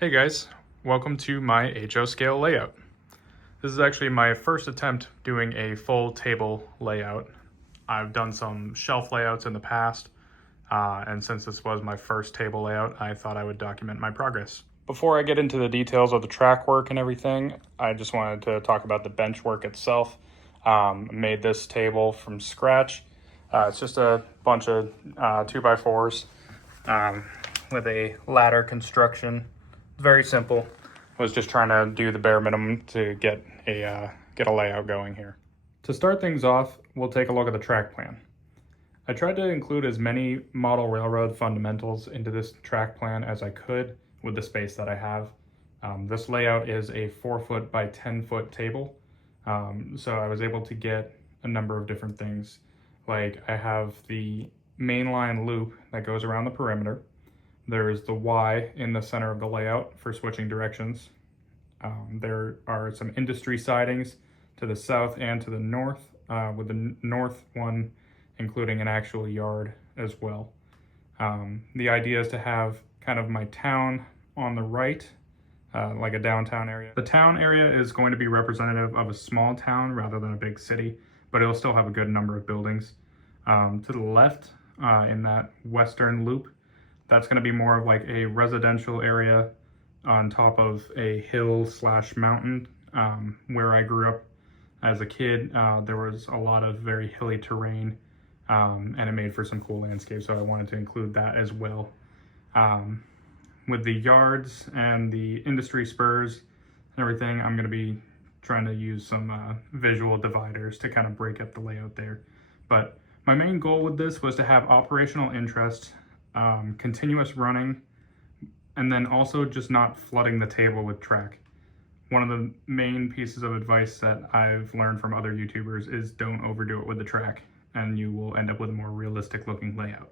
Hey guys, welcome to my HO scale layout. This is actually my first attempt doing a full table layout. I've done some shelf layouts in the past, and since this was my first table layout, I thought I would document my progress. Before I get into the details of the track work and everything, I just wanted to talk about the bench work itself. Made this table from scratch. It's just a bunch of 2x4s with a ladder construction. Very simple. Was just trying to do the bare minimum to get a layout going here. To start things off, we'll take a look at the track plan. I tried to include as many model railroad fundamentals into this track plan as I could with the space that I have. This layout is a 4-foot by 10-foot table, so I was able to get a number of different things. Like I have the mainline loop that goes around the perimeter. There's the Y in the center of the layout for switching directions. There are some industry sidings to the south and to the north, with the north one including an actual yard as well. The idea is to have kind of my town on the right, like a downtown area. The town area is going to be representative of a small town rather than a big city, but it'll still have a good number of buildings. To the left, in that western loop, that's going to be more of like a residential area on top of a hill / mountain. Where I grew up as a kid, there was a lot of very hilly terrain, and it made for some cool landscapes, so I wanted to include that as well. With the yards and the industry spurs and everything, I'm going to be trying to use some visual dividers to kind of break up the layout there. But my main goal with this was to have operational interest, continuous running, and then also just not flooding the table with track. One of the main pieces of advice that I've learned from other YouTubers is don't overdo it with the track, and you will end up with a more realistic looking layout.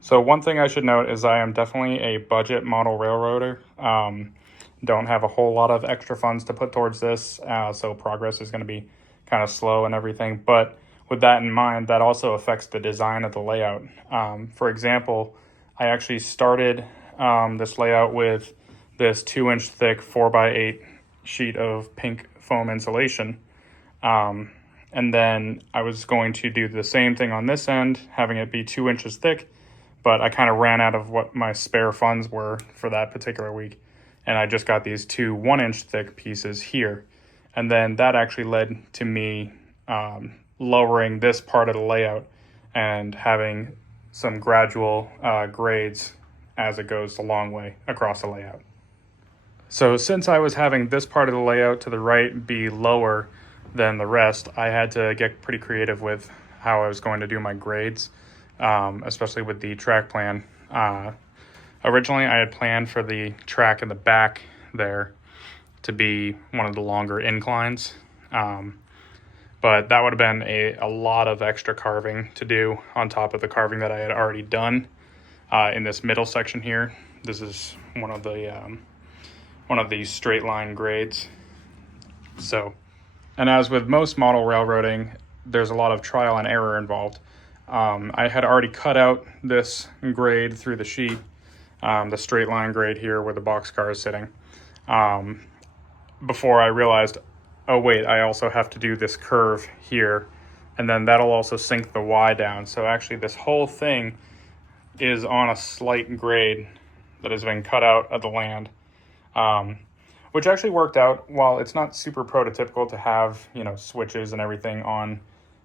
So one thing I should note is I am definitely a budget model railroader. Don't have a whole lot of extra funds to put towards this, so progress is going to be kind of slow and everything. But with that in mind, that also affects the design of the layout. For example, I actually started this layout with this 2-inch thick 4x8 sheet of pink foam insulation. And then I was going to do the same thing on this end, having it be 2 inches thick, but I kind of ran out of what my spare funds were for that particular week. And I just got these two 1-inch thick pieces here. And then that actually led to me lowering this part of the layout and having some gradual grades as it goes a long way across the layout. So since I was having this part of the layout to the right be lower than the rest, I had to get pretty creative with how I was going to do my grades, especially with the track plan. Originally, I had planned for the track in the back there to be one of the longer inclines. But that would have been a lot of extra carving to do on top of the carving that I had already done in this middle section here. This is one of these straight line grades. So, and as with most model railroading, there's a lot of trial and error involved. I had already cut out this grade through the sheet, the straight line grade here where the boxcar is sitting, before I realized, oh wait, I also have to do this curve here, and then that'll also sink the Y down. So actually this whole thing is on a slight grade that has been cut out of the land, which actually worked out. While it's not super prototypical to have, switches and everything on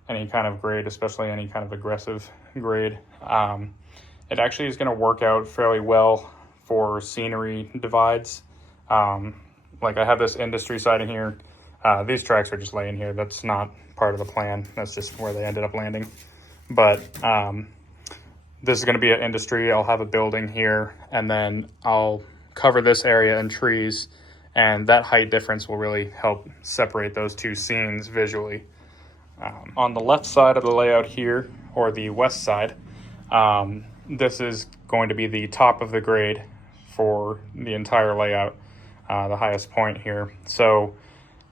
any kind of grade, especially any kind of aggressive grade, it actually is going to work out fairly well for scenery divides. Like I have this industry siding here. These tracks are just laying here. That's not part of the plan. That's just where they ended up landing. But this is going to be an industry. I'll have a building here, and then I'll cover this area in trees, and that height difference will really help separate those two scenes visually. On the left side of the layout here, or the west side, this is going to be the top of the grade for the entire layout, the highest point here. So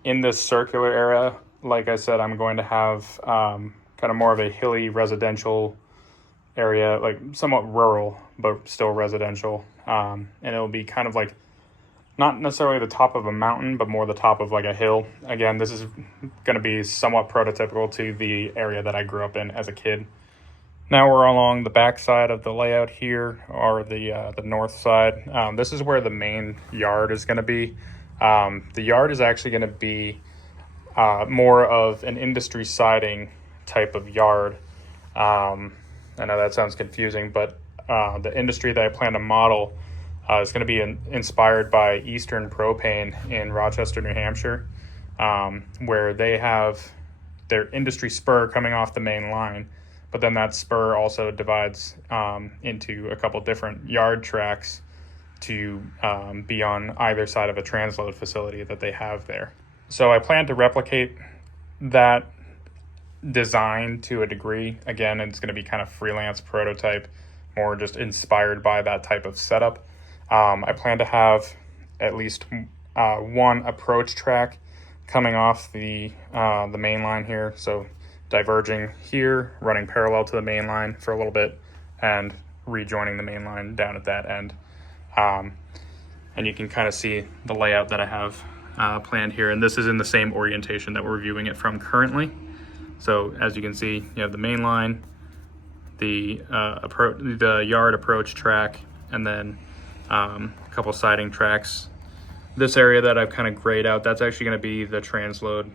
in this circular area, like I said, I'm going to have kind of more of a hilly residential area, like somewhat rural, but still residential. And it'll be kind of like not necessarily the top of a mountain, but more the top of like a hill. Again, this is going to be somewhat prototypical to the area that I grew up in as a kid. Now we're along the back side of the layout here, or the north side. This is where the main yard is going to be. The yard is actually going to be more of an industry siding type of yard. I know that sounds confusing, but the industry that I plan to model is going to be inspired by Eastern Propane in Rochester, New Hampshire, where they have their industry spur coming off the main line. But then that spur also divides into a couple different yard tracks to be on either side of a transload facility that they have there. So I plan to replicate that design to a degree. Again, it's going to be kind of freelance prototype, more just inspired by that type of setup. I plan to have at least one approach track coming off the main line here. So diverging here, running parallel to the main line for a little bit, and rejoining the main line down at that end. And you can kind of see the layout that I have planned here, and this is in the same orientation that we're viewing it from currently. So as you can see, you have the main line, the yard approach track, and then a couple siding tracks. This area that I've kind of grayed out, that's actually going to be the transload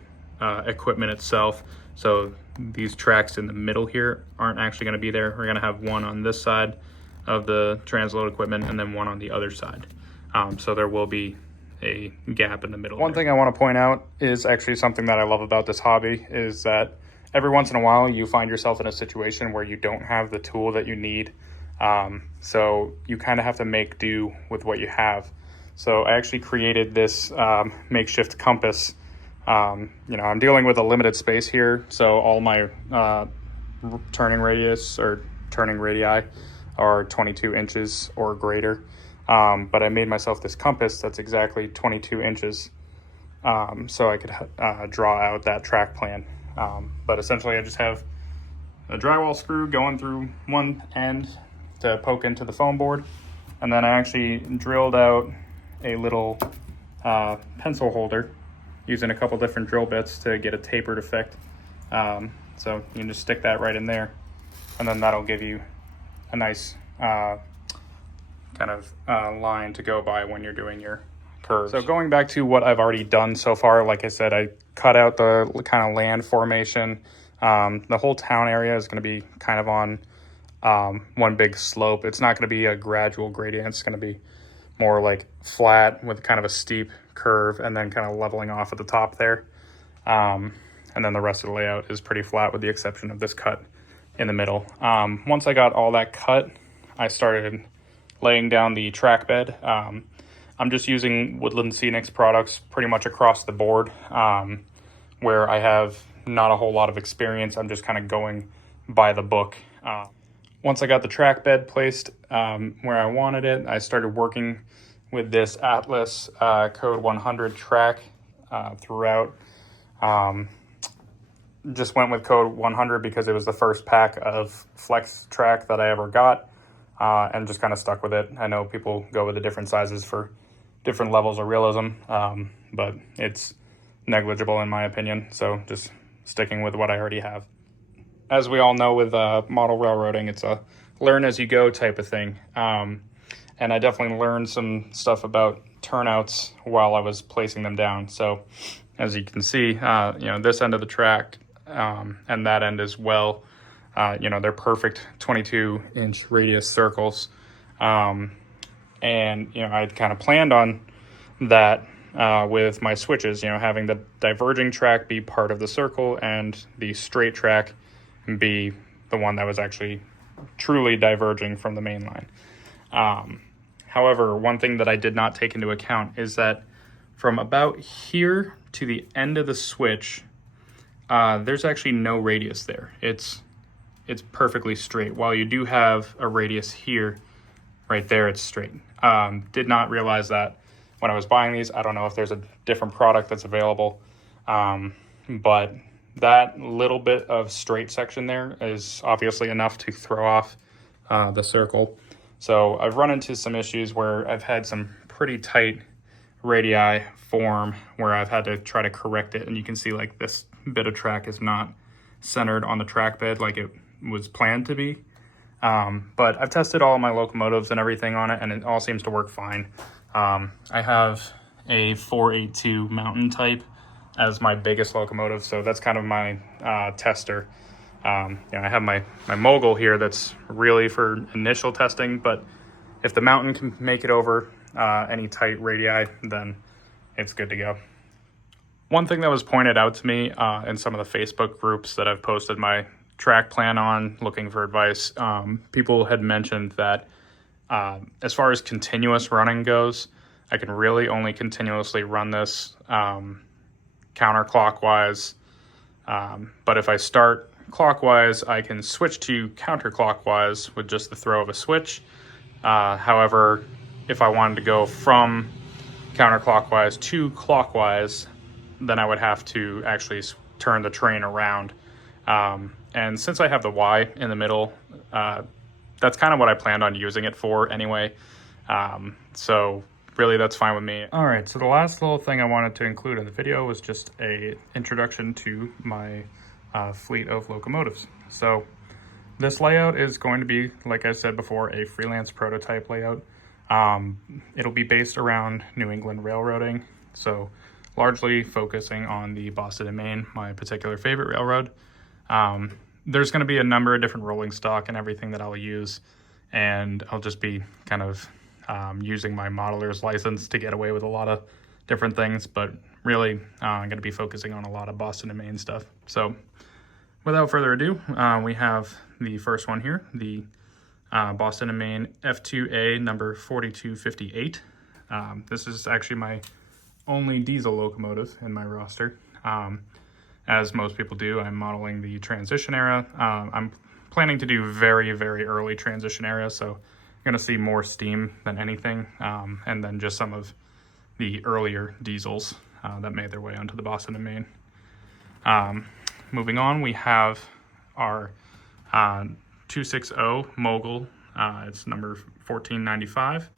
equipment itself. So these tracks in the middle here aren't actually going to be there. We're going to have one on this side of the transload equipment and then one on the other side. So there will be a gap in the middle. One thing I want to point out is actually something that I love about this hobby is that every once in a while you find yourself in a situation where you don't have the tool that you need. So you kind of have to make do with what you have. So I actually created this makeshift compass. I'm dealing with a limited space here, so all my turning radius or turning radii are 22 inches or greater. But I made myself this compass that's exactly 22 inches, so I could draw out that track plan. But essentially I just have a drywall screw going through one end to poke into the foam board, and then I actually drilled out a little pencil holder using a couple different drill bits to get a tapered effect. So you can just stick that right in there, and then that'll give you a nice kind of line to go by when you're doing your curves. So going back to what I've already done so far, like I said, I cut out the kind of land formation. The whole town area is going to be kind of on one big slope. It's not going to be a gradual gradient. It's going to be more like flat with kind of a steep curve and then kind of leveling off at the top there. And then the rest of the layout is pretty flat with the exception of this cut in the middle. Once I got all that cut, I started laying down the track bed. I'm just using Woodland Scenics products pretty much across the board, where I have not a whole lot of experience. I'm just kind of going by the book. Once I got the track bed placed where I wanted it, I started working with this Atlas Code 100 track throughout. Just went with Code 100 because it was the first pack of Flex track that I ever got, and just kind of stuck with it. I know people go with the different sizes for different levels of realism, but it's negligible in my opinion, so just sticking with what I already have. As we all know with model railroading, it's a learn as you go type of thing. And I definitely learned some stuff about turnouts while I was placing them down. So as you can see, this end of the track and that end as well, they're perfect 22-inch radius circles. And, I'd kind of planned on that with my switches, having the diverging track be part of the circle and the straight track be the one that was actually truly diverging from the main line. However, one thing that I did not take into account is that from about here to the end of the switch, there's actually no radius there. It's perfectly straight. While you do have a radius here, right there, it's straight. Did not realize that when I was buying these. I don't know if there's a different product that's available, but that little bit of straight section there is obviously enough to throw off the circle. So I've run into some issues where I've had some pretty tight radii form where I've had to try to correct it, and you can see like this bit of track is not centered on the track bed like it was planned to be. But I've tested all my locomotives and everything on it, and it all seems to work fine. I have a 482 mountain type as my biggest locomotive, so that's kind of my tester. I have my mogul here that's really for initial testing, but if the mountain can make it over any tight radii, then it's good to go. One thing that was pointed out to me in some of the Facebook groups that I've posted my track plan on, looking for advice, people had mentioned that as far as continuous running goes, I can really only continuously run this counterclockwise. But if I start clockwise, I can switch to counterclockwise with just the throw of a switch. However, if I wanted to go from counterclockwise to clockwise, then I would have to actually turn the train around. And since I have the Y in the middle, that's kind of what I planned on using it for anyway. So really that's fine with me. All right, so the last little thing I wanted to include in the video was just a introduction to my fleet of locomotives. So this layout is going to be, like I said before, a freelance prototype layout. It'll be based around New England railroading, so largely focusing on the Boston and Maine, my particular favorite railroad. There's going to be a number of different rolling stock and everything that I'll use, and I'll just be kind of using my modeler's license to get away with a lot of different things, but really I'm going to be focusing on a lot of Boston and Maine stuff. So without further ado, we have the first one here, the Boston and Maine F2A number 4258. This is actually my only diesel locomotive in my roster. As most people do, I'm modeling the transition era. I'm planning to do very, very early transition era, so you're gonna see more steam than anything, and then just some of the earlier diesels that made their way onto the Boston and Maine. Moving on, we have our 260 Mogul. It's number 1495.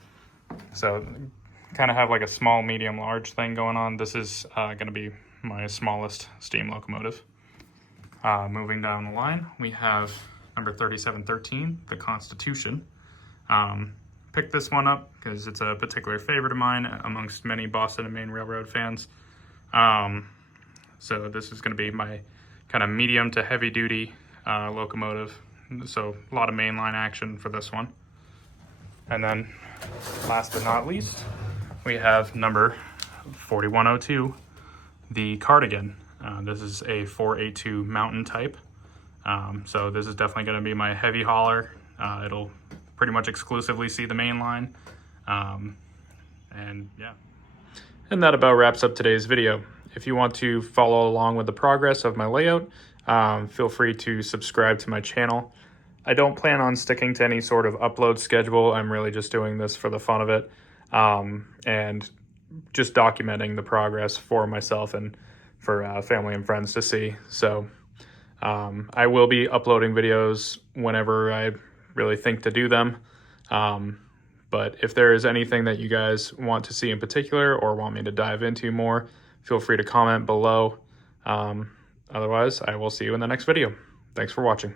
So kind of have like a small, medium, large thing going on. This is going to be my smallest steam locomotive. Moving down the line, we have number 3713, the Constitution. Picked this one up because it's a particular favorite of mine amongst many Boston and Maine Railroad fans. So this is going to be my kind of medium to heavy duty locomotive. So a lot of mainline action for this one. And then last but not least, we have number 4102, the Cardigan. This is a 482 mountain type. So this is definitely going to be my heavy hauler. It'll pretty much exclusively see the main line. And yeah. And that about wraps up today's video. If you want to follow along with the progress of my layout, feel free to subscribe to my channel. I don't plan on sticking to any sort of upload schedule. I'm really just doing this for the fun of it, and just documenting the progress for myself and for family and friends to see. So I will be uploading videos whenever I really think to do them. But if there is anything that you guys want to see in particular or want me to dive into more, feel free to comment below. Otherwise, I will see you in the next video. Thanks for watching.